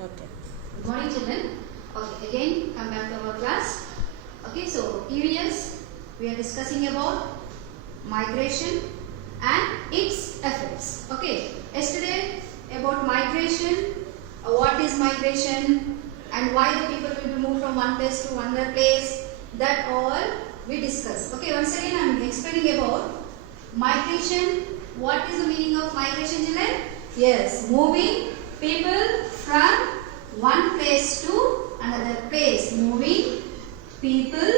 Okay. Good morning, children. Okay, again come back to our class. Okay, so EVS we are discussing about migration and its effects. Okay, yesterday about migration, what is migration and why the people will be moved from one place to another place. That all we discussed. Okay, once again I am explaining about migration. What is the meaning of migration, children? Yes, moving people from one place to another place. Moving people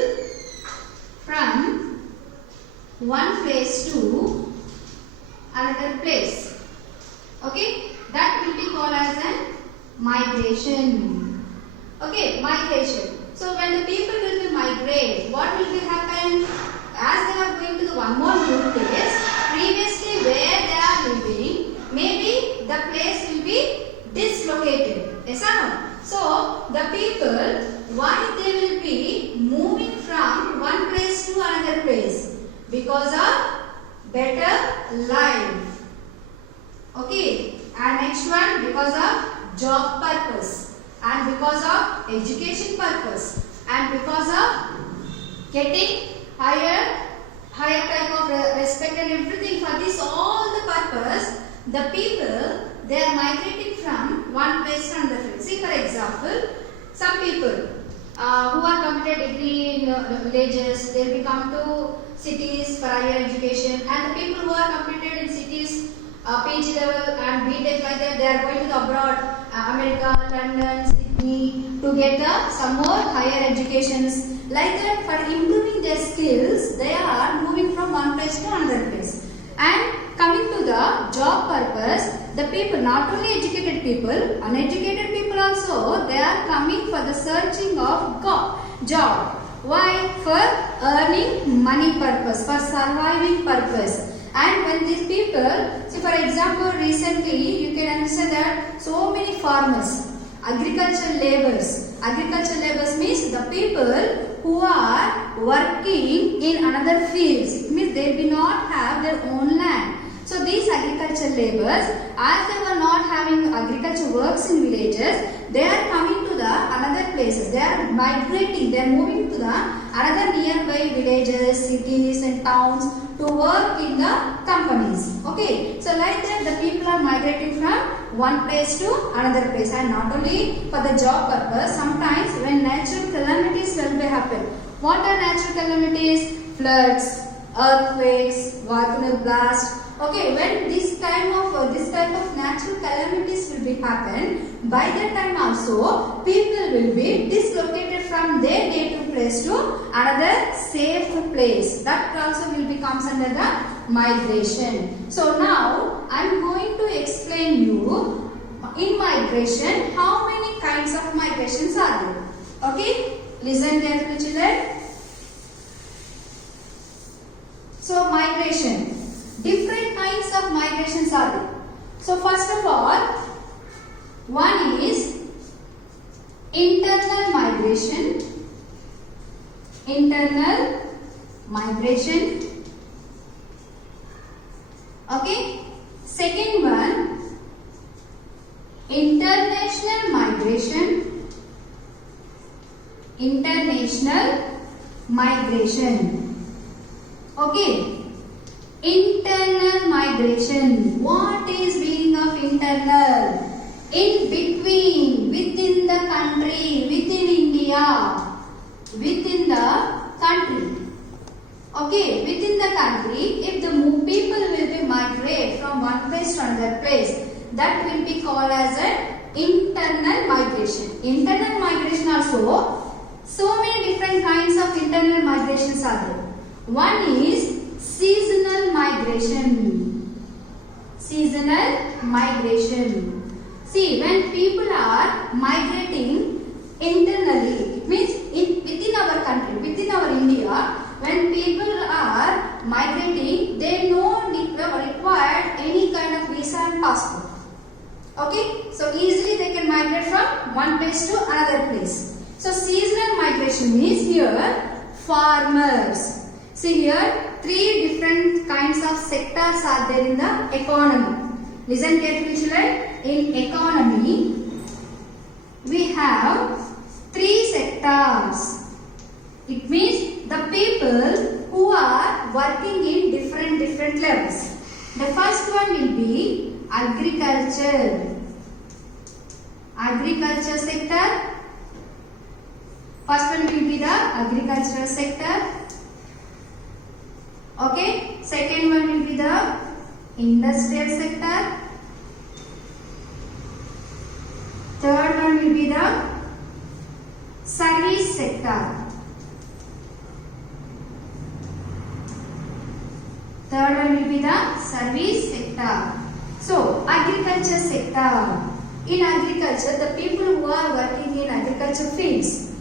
from one place to another place. Okay, that will be called as a migration. Okay, migration. So when the people will be migrate, what will be happen? As they are going to the one more new place, previously where they are living, maybe the place will be dislocated. Yes or no? So the people, why they will be moving from one place to another place? Because of better life. Okay, and next one, because of job purpose, and because of education purpose, and because of getting higher type of respect and everything. For this all the purpose, the people they are migrating from one place to another place. See, for example, some people who are completed degree in villages, they will come to cities for higher education, and the people who are completed in cities PG level and BTech like that, they are going to the abroad, America, London, Sydney, to get some more higher educations. Like that, for improving their skills, they are moving from one place to another place. And coming to the job purpose, the people, not only educated people, uneducated people also, they are coming for the searching of job. Why? For earning money purpose, for surviving purpose. And when these people, see for example, recently you can understand that so many farmers, agricultural laborers means the people who are working in another fields. It means they do not have their own land. So these agricultural laborers, as they were not having agriculture works in villages, they are coming to the another places. They are migrating. They are moving to the another nearby villages, cities and towns to work in the companies. Okay. So like that, the people are migrating from one place to another place, and not only for the job purpose. Sometimes when natural calamities will be happen. What are natural calamities? Floods, earthquakes, volcano blast. Okay, when this type of natural calamities will be happen, by that time also people will be dislocated from their native place to another safe place. That also will becomes under the migration. So now I am going to explain you in migration how many kinds of migrations are there. Okay, listen carefully, children. So migration. Different kinds of migrations are there. So first of all, one is internal migration. Internal migration. Okay. Second one, international migration. International migration. Okay. Internal migration. What is meaning of internal? In between, within the country, within India, within the country. Okay, within the country, if the people will be migrate from one place to another place, that will be called as an internal migration. Internal migration also, so many different kinds of internal migrations are there. One is seasonal migration. Seasonal migration. See, when people are migrating internally, it means within our country, within our India, when people are migrating, they don't require any kind of visa and passport. Okay, so easily they can migrate from one place to another place. So seasonal migration means here farmers. See here, three different kinds of sectors are there in the economy. Listen carefully, children. In economy, The first one will be agriculture. Agriculture sector. First one will be the agricultural sector. Okay. Second one will be the industrial sector. Third one will be the service sector. Third one will be the service sector. So, agriculture sector. In agriculture, the people who are working in agriculture fields,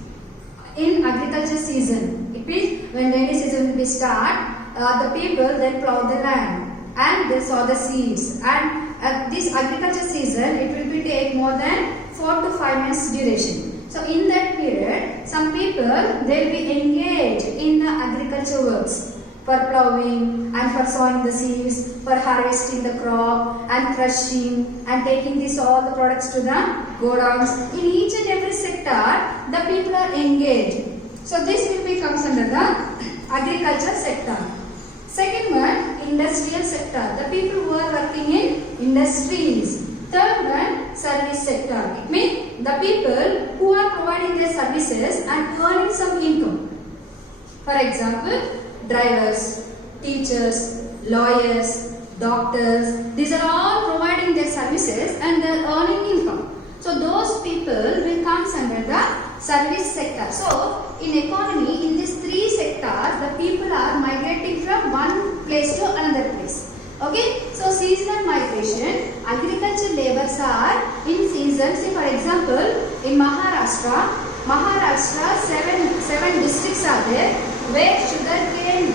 in agriculture season, it means when rainy season will be start, the people they plow the land and they sow the seeds. And this agriculture season, it will be take more than 4 to 5 months duration. So, in that period, some people they will be engaged in the agriculture works, for plowing and for sowing the seeds, for harvesting the crop and crushing and taking this all the products to the godowns. In each and every sector, the people are engaged. So this will be comes under the agriculture sector. Second one, industrial sector. The people who are working in industries. Third one, service sector. It means the people who are providing their services and earning some income. For example, drivers, teachers, lawyers, doctors, these are all providing their services and they are earning income. So those people will come under the service sector. So in economy, in these three sectors, the people are migrating from one place to another place. Okay, so seasonal migration, agriculture laborers are in season. Say for example, in Maharashtra, seven districts are there where sugarcane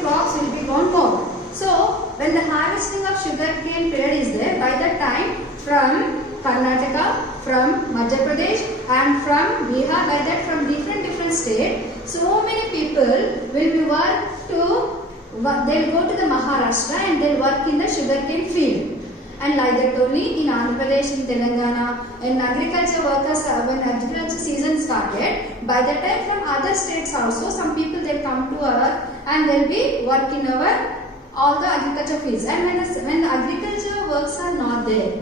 crops will be grown more. So when the harvesting of sugarcane period is there, by that time from Karnataka, from Madhya Pradesh and from Bihar, by that from different states, so many people will be they'll go to the Maharashtra and they'll work in the sugarcane field. And like that only in Andhra Pradesh, in Telangana, in agriculture workers, when agriculture season started, by the time from other states also, some people they'll come to our and they'll be working over all the agriculture fields. And when the agriculture works are not there,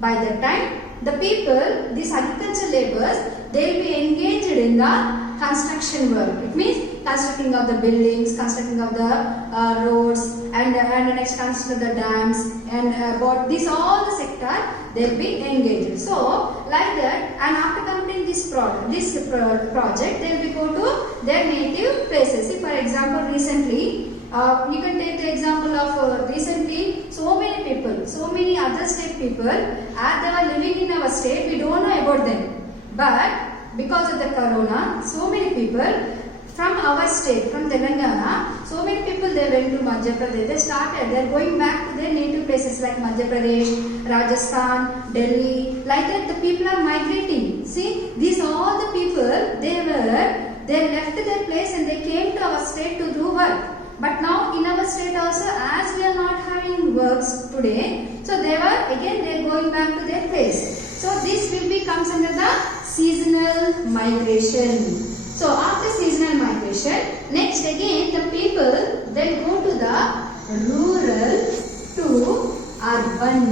by that time, the people, these agriculture laborers, they'll be engaged in the construction work. It means constructing of the buildings, constructing of the roads, and next construction of the dams, and about this all the sector they'll be engaged. So like that, and after completing this project, they'll be go to their native places. See, for example, recently. You can take the example of recently so many other state people as they are living in our state, we don't know about them. But because of the corona, so many people from our state, from Telangana, so many people they went to Madhya Pradesh, they're going back to their native places like Madhya Pradesh, Rajasthan, Delhi, like that the people are migrating. See, these all the people, they left their place and they came to our state to do work. But now in our state also, as we are not having works today, so they're going back to their place. So this will be comes under the seasonal migration. So after seasonal migration, next again the people then go to the rural to urban.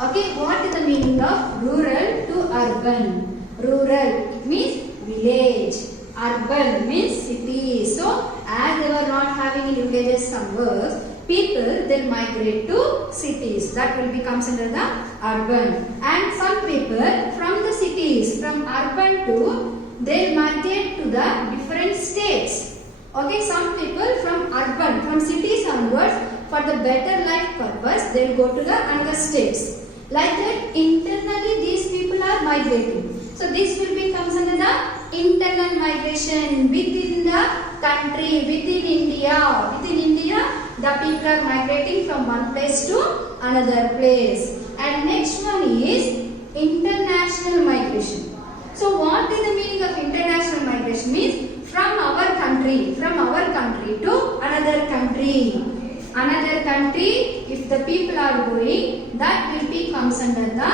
Okay, what is the meaning of rural to urban? Rural, it means village. Urban means city. So as they were not having in villages some works, people they migrate to cities. That will become under the urban. And some people from the cities, from urban to, they migrate to the different states. Okay, some people from urban, from cities onwards, for the better life purpose, they will go to the another states. Like that, internally these people are migrating. So this will become under the internal migration within the country, within India. Within India, the people are migrating from one place to another place. And next one is international migration. So what is the meaning of international migration? Means from our country to another country. Another country, if the people are going, that will be comes under the